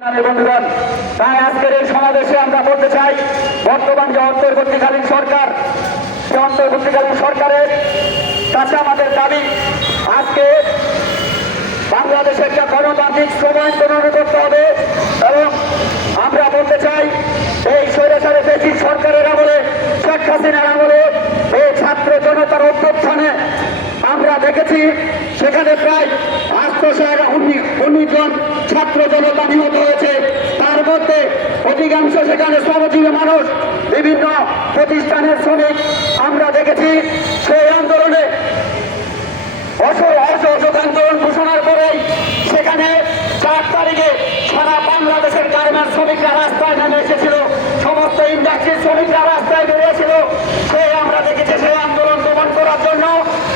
বন্ধুগণ, তাই আজকের এই সমাবেশে আমরা বলতে চাই, বর্তমান যে অন্তর্বর্তীকালীন সরকার, সে অন্তর্বর্তীকালীন সরকারের কাছে আমাদের দাবি, আজকে বাংলাদেশে একটা গণতান্ত্রিক সময় করতে হবে এবং আমরা বলতে চাই, এই স্বৈরাচারে বেশি সরকারের আমলে, শেখ হাসিনার এই ছাত্র জনতার অভ্যুত্থানে আমরা দেখেছি সেখানে প্রায় আটশোশো উনিশ জন ছাত্র জনতা নিহত হয়েছে। তার মধ্যে অধিকাংশ সেখানে শ্রমজীবী মানুষ, বিভিন্ন প্রতিষ্ঠানের শ্রমিক আমরা দেখেছি। সেই আন্দোলনে অসহ অসহযোগ আন্দোলন ঘোষণার পরেই সেখানে চার তারিখে সারা বাংলাদেশের গার্মেন্টস শ্রমিকরা রাস্তায় নেমে এসেছিল। সমস্ত ইন্ডাস্ট্রির শ্রমিকরা রাস্তায় বেরিয়েছিল। সেই আমরা দেখেছি সেই আন্দোলন দমন করার জন্য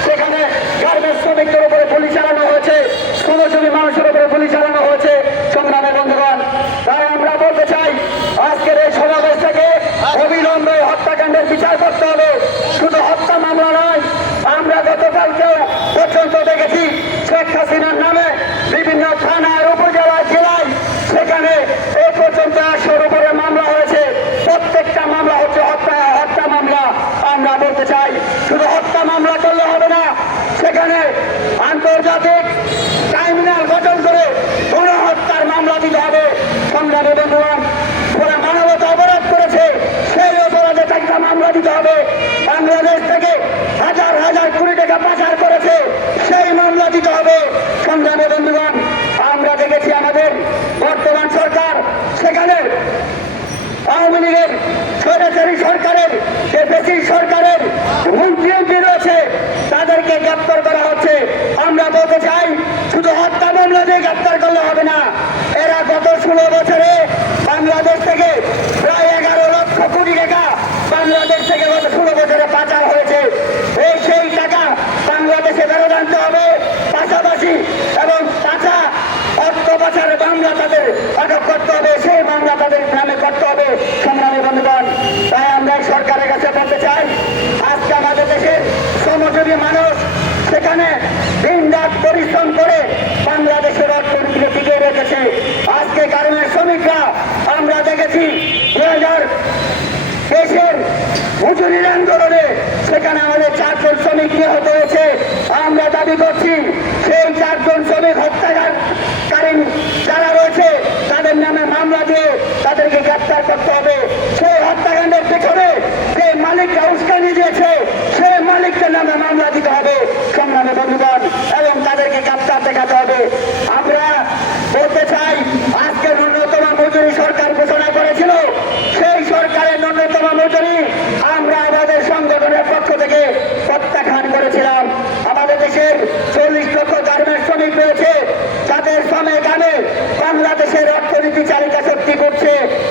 সেখানে গার্মেন্টস শ্রমিকদের উপরে গুলি চালানো হয়েছে শ্রমজীবী মানুষের উপরে গুলি চালানো হয়েছে সংগ্রামে বন্ধুগণ তাই আমরা বলতে চাই আজকের এই সমাবেশ থেকে অবিলম্বে হত্যাকাণ্ডের বিচার করতে হবে শুধু হত্যা মামলা নয় আমরা গতকালকেও পর্যন্ত দেখেছি শেখ হাসিনার নামে বিভিন্ন থানায় উপজেলায় জেলায় সেখানে এই পর্যন্ত একশোর উপরে মামলা হয়েছে প্রত্যেকটা মামলা হচ্ছে হত্যা হত্যা মামলা আমরা বলতে চাই শুধু হত্যা মামলা করলে হবে না সেখানে আন্তর্জাতিক ট্রাইব্যুনাল গঠন করে গণহত্যার মামলা দিতে হবে সংগ্রামী বন্ধুগণ ওরা মানবতা অপরাধ করেছে সেই অপরাধে একটা মামলা দিতে হবে বাংলাদেশ থেকে হাজার হাজার কোটি টাকা পাচার করেছে সেই দিতে হবে। সংগ্রামে বন্ধুগণ, আমরা দেখেছি আমাদের বর্তমান সরকার। সেখানে আওয়ামী লীগের সরাসরি সরকারের যে বেশি সরকারের মন্ত্রী এমপি রয়েছে। তাদেরকে গ্রেপ্তার করা হচ্ছে। আমরা বলতে চাই, শুধু হত্যা মামলা দিয়ে গ্রেপ্তার করলে হবে না এরা গত ষোলো বছরে বাংলাদেশ থেকে প্রায় এগারো লক্ষ কোটি টাকা বাংলাদেশ থেকে গত ষোলো বছরে পাচার হয়েছে এই সেই টাকা বাংলাদেশে ফেরত আনতে হবে পাশাপাশি এবং পাচা অর্থ পাচারের মামলা তাদের আটক করতে হবে সেই মামলা তাদের নামে করতে হবে সংগ্রামী বন্ধুগণ তাই আমরা এই সরকারের কাছে বলতে চাই আজকে আমাদের দেশের শ্রমজীবী মানুষ সেখানে দিন রাত পরিশ্রম করে বাংলাদেশের অর্থনীতিকে টিকে রেখেছে। আজকে গার্মেন্ট শ্রমিকরা, আমরা দেখেছি দু হাজার দেশের হুজুরির আন্দোলনে সেখানে আমাদের চারজন শ্রমিক নিহত হয়েছে। আমরা দাবি করছি সেই চারজন শ্রমিক হত্যাকারী যারা রয়েছে তাদের নামে মামলা দিয়ে তাদেরকে গ্রেপ্তার করতে হবে সেই হত্যাকাণ্ডের পেছনে যে মালিকরা উস্কানি দিয়েছে সেই মালিকদের নামে মামলা দিতে হবে সংগ্রামে বন্ধুগণ এবং তাদেরকে গ্রেপ্তার দেখাতে হবে আমরা বলতে চাই আজকে ন্যূনতম মজুরি সরকার ঘোষণা করেছিল সেই সরকারের ন্যূনতম মজুরি আমরা আমাদের সংগঠনের পক্ষ থেকে প্রত্যাখ্যান করেছিলাম আমাদের দেশের চল্লিশ লক্ষ গার্মেন্টস শ্রমিক রয়েছে যাদের শ্রমে গানে বাংলাদেশের অর্থনীতি চালিকা শক্তি করছে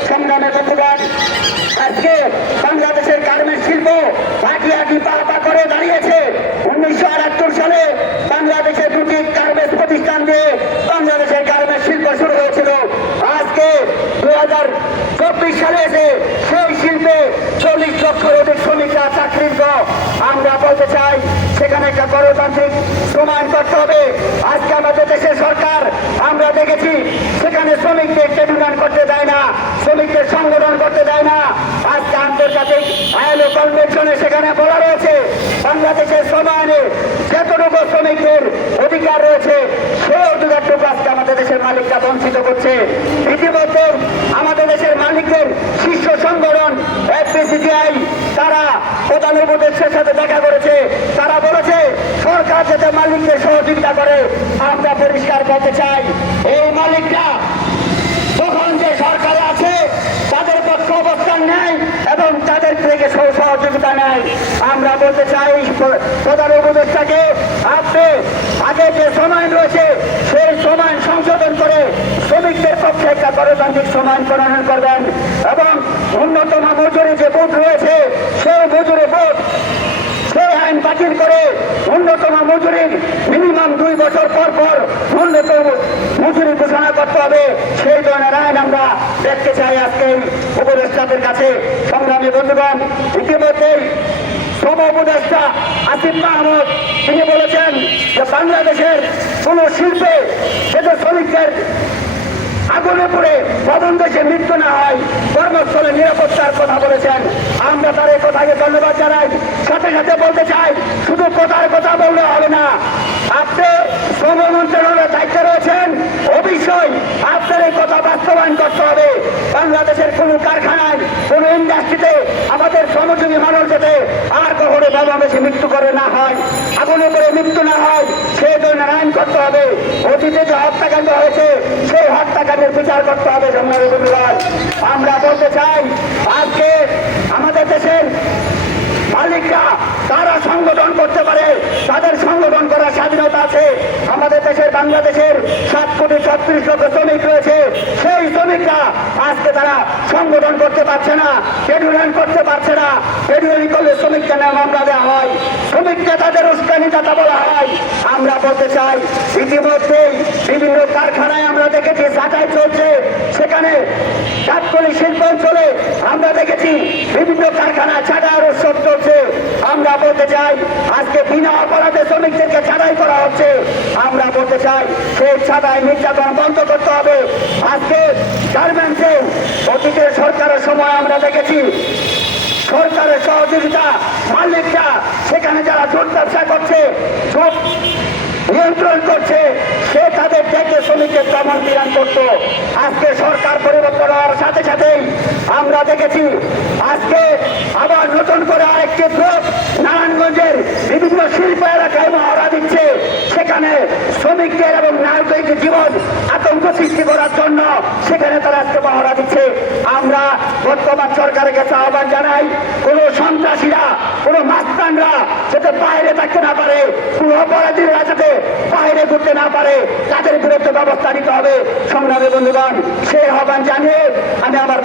সংগ্রামে বন্ধুগণ আজকে বাংলাদেশের গার্মেন্টস শিল্প হাঁটি পা পা করে দাঁড়িয়েছে? উনিশশো আটাত্তর সালে বাংলাদেশের দুটি গার্মেন্টস প্রতিষ্ঠান দিয়ে বাংলাদেশের গার্মেন্টস শিল্প শুরু হয়েছিল। আজকে দু হাজার চব্বিশ সালে এসে সেই শিল্পে চল্লিশ লক্ষের অধিক শ্রমিকরা চাকরির আমরা বলতে চাই, সেখানে একটা গণতান্ত্রিক প্রমাণ করতে হবে। আজকে আমাদের দেশের সরকার, আমরা দেখেছি, সেখানে শ্রমিকদের ট্রিবিউনাল করতে দেয় না শ্রমিকদের সংগঠন করতে দেয় না আজকে আন্তর্জাতিক আইএলও কনভেনশনে সেখানে বলা রয়েছে, বাংলাদেশের সমানে যতটুকু শ্রমিকদের অধিকার রয়েছে, সেই অধিকারটুকু আজকে আমাদের দেশের মালিকরা বঞ্চিত করছে। ইতিমধ্যে আমাদের দেশের মালিকদের শীর্ষ সংগঠন এফপিসিসিআই তারা প্রধান উপদেশের সাথে দেখা করেছে। তারা বলেছে, সরকার যাতে মালিকদের সহযোগিতা করে, আমরা পরিষ্কার করতে চাই। এই মালিকরা তখন যে সরকারে আছে তাদের পক্ষে অবস্থান নেয় এবং তাদের থেকে সহযোগিতা নেয়। আমরা বলতে চাই প্র- প্রধান উপদেষ্টাকে, আপনি আগে যে সময় রয়েছে, সেই সময় সংশোধন করে শ্রমিকদের পক্ষে একটা গণতান্ত্রিক সমান প্রণয়ন করবেন এবং অন্যতম মজুরি যে বোধ রয়েছে, সেই মজুরি বোধ বাতিল করে ন্যূনতম মজুরির মিনিমাম দুই বছর পর পর ন্যূনতম মজুরি ঘোষণা করতে হবে। সেই ধরনের আইন আমরা দেখতে চাই আজকে উপদেষ্টাদের কাছে। সংগ্রামী বন্ধুগণ, ইতিমধ্যেই শ্রম উপদেষ্টা আসিফ মাহমুদ, তিনি বলেছেন যে বাংলাদেশের কোন শিল্পে যেটা শ্রমিকদের আগুনে পড়ে প্রথম দেশে মৃত্যু না হয়, কর্মস্থলে নিরাপত্তার কথা বলেছেন। আমরা তার এই কথাকে ধন্যবাদ জানাই সাথে সাথে বলতে চাই শুধু কথার কথা বললে হবে না আপনি শ্রম মন্ত্রণালয়ের দায়িত্বে রয়েছেন, অবশ্যই আপনার এই কথা বাস্তবায়ন করতে হবে। বাংলাদেশের কোনো কারখানায়, কোনো ইন্ডাস্ট্রিতে আমাদের শ্রমজীবী মানুষ যাতে আর কখনো বাংলাদেশে মৃত্যু করে না হয়, আগুনে করে মৃত্যু না হয়, সেই ধরনের আইন করতে হবে। অতীতে যে হত্যাকাণ্ড হয়েছে, সেই হত্যাকাণ্ডের বিচার করতে হবে সংগ্রামী আমরা বলতে চাই, আজকে আমাদের দেশের মালিকরা তারা সংগঠন করতে পারে, তাদের সংগঠন করার স্বাধীনতা আছে। আমাদের দেশের বাংলাদেশের সাত কোটি ছত্রিশ লক্ষ শ্রমিক রয়েছে। সেই শ্রমিকরা আজকে তারা সংগঠন করতে পারছে না শেডিউলিং করতে পারছে না। শেডিউলিং করলে শ্রমিককে নাম মামলা দেওয়া হয়। শ্রমিককে তাদের উস্কানি দাতা বলা হয়। আমরা বলতে চাই ইতিমধ্যেই বিভিন্ন কারখানায় আমরা দেখেছি ছাঁটাই চলছে। সেখানে তাৎক্ষণিক শিল্পাঞ্চলে আমরা দেখেছি বিভিন্ন কারখানায় ছাঁটাই উৎসব চলছে। আমরা বলতে চাই, আজকে বিনা অপরাধে শ্রমিকদেরকে ছাড়াই করা হচ্ছে। আমরা বলতে চাই, সেই ছাড়াই নির্যাতন বন্ধ করতে হবে। আজকে গার্মেন্টসে অতীতের সরকারের সময় আমরা দেখেছি, সরকারের সহযোগিতা, মালিকরা সেখানে যারা জোট ব্যবসা করছে জোট নিয়ন্ত্রণ করছে, সে তাদের দেখে শ্রমিকের দমন বিরান করত। আজকে সরকার পরিবর্তন হওয়ার সাথে সাথেই আমরা দেখেছি, আজকে আবার নতুন করে আরেকটি গ্রুপ শিল্প এলাকায় মহড়া দিচ্ছে। সেখানে শ্রমিকদের এবং নাগরিকের জীবন আতঙ্ক সৃষ্টি করার জন্য সেখানে তারা আজকে মহড়া দিচ্ছে। আমরা বর্তমান সরকারের কাছে আহ্বান জানাই, কোন সন্ত্রাসীরা, কোন মাস্তানরা যাতে বাইরে থাকতে না পারে, কোন অপরাধীরা যাতে বাইরে ঘুরতে না পারে, তাদের বিরুদ্ধে ব্যবস্থা নিতে হবে। সংগ্রামী বন্ধুগণ, সেই আহ্বান জানিয়ে আমি আমার